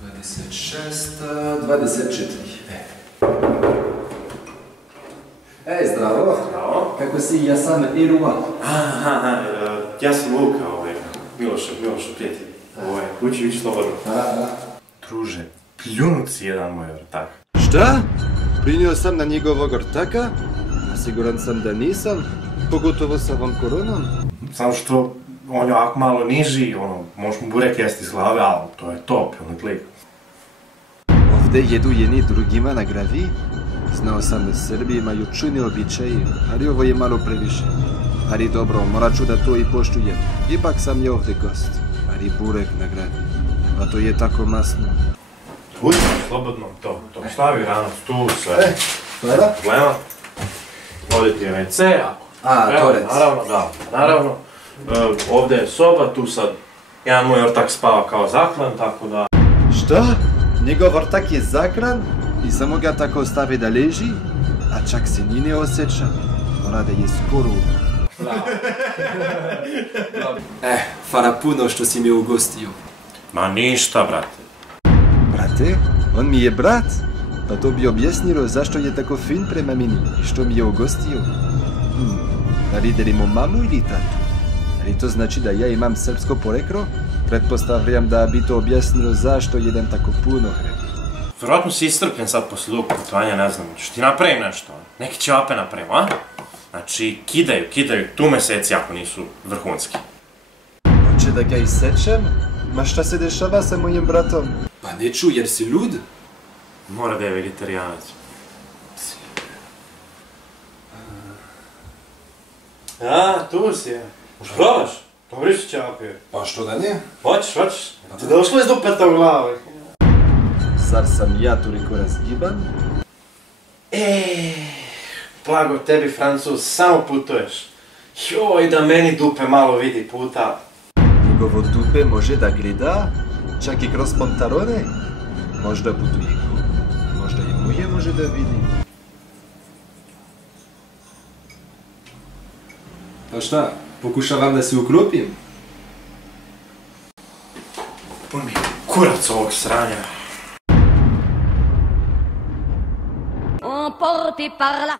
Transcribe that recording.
26, 24. Zdravo. Zdravo. Kako si? Ja sam Irua. Ja sam Luka, Milošov prijatelj. Kući vići slobodno. Druže, pljunuc jedan moj ortak. Šta? Prinio sam na njegovog ortaka? A siguran sam da nisam, pogotovo sa ovom koronom. Samo što on je ovako malo niži, možeš mu burek jesti iz glave, ali to je top, on je lik. Ovdje jedu jedni drugima na gravi? Znao sam da Srbi imaju čudne običaje, ali ovo je malo previše. Ali dobro, morat ću da to i poštujem. Ipak sam je ovdje gost. Ali burek na gravi, pa to je tako masno. Budi slobodno, to stavi rano, tu sve. Gleda? Gleda. Ovdje ti je WC, torec. Naravno. Ovdje je soba, tu sad jedan moj ortak spava kao zaklan, tako da... Šta? Njegov ortak je zaklan i samo ga tako stavi da leži, a čak se ni ne osjeća. Mora da je skoro umro. Fara puno što si me ugostio. Ma ništa, brate. Brate? On mi je brat? Pa to bi objasnilo zašto je tako fin prema meni i što mi je ugostio. Da li delimo mamu ili tatu? Ali to znači da ja imam srpsko poreklo? Pretpostavljam da bi to objasnilo zašto jedem tako puno hrane. Vjerojatno si iscrpljen sad poslije dugog putovanja, ne znam, što ti napravim nešto, neki ćevape napravimo, a? Znači, kidaju tu meseci ako nisu vrhunski. Hoće da ga isečem? Ma šta se dešava sa mojim bratom? Pa neću jer si lud. Mora da je vegetarijanac. Tu si je. Možeš probaš? Dobri su ćevape. Pa što da ne? Hoćeš. Ti došlo iz dupeta u glavu. Zar sam ja toliko razgiban? Blago tebi, Francuz, samo putuješ. Joj, da meni dupe malo vidi puta. Njegovo dupe može da gleda, čak i kroz pantalone. Možda putuje ko. Možda i moje može da vidi. Pa šta, pokušavam da se uklopim? Pun mi kurac ovog sranja. Emporté par la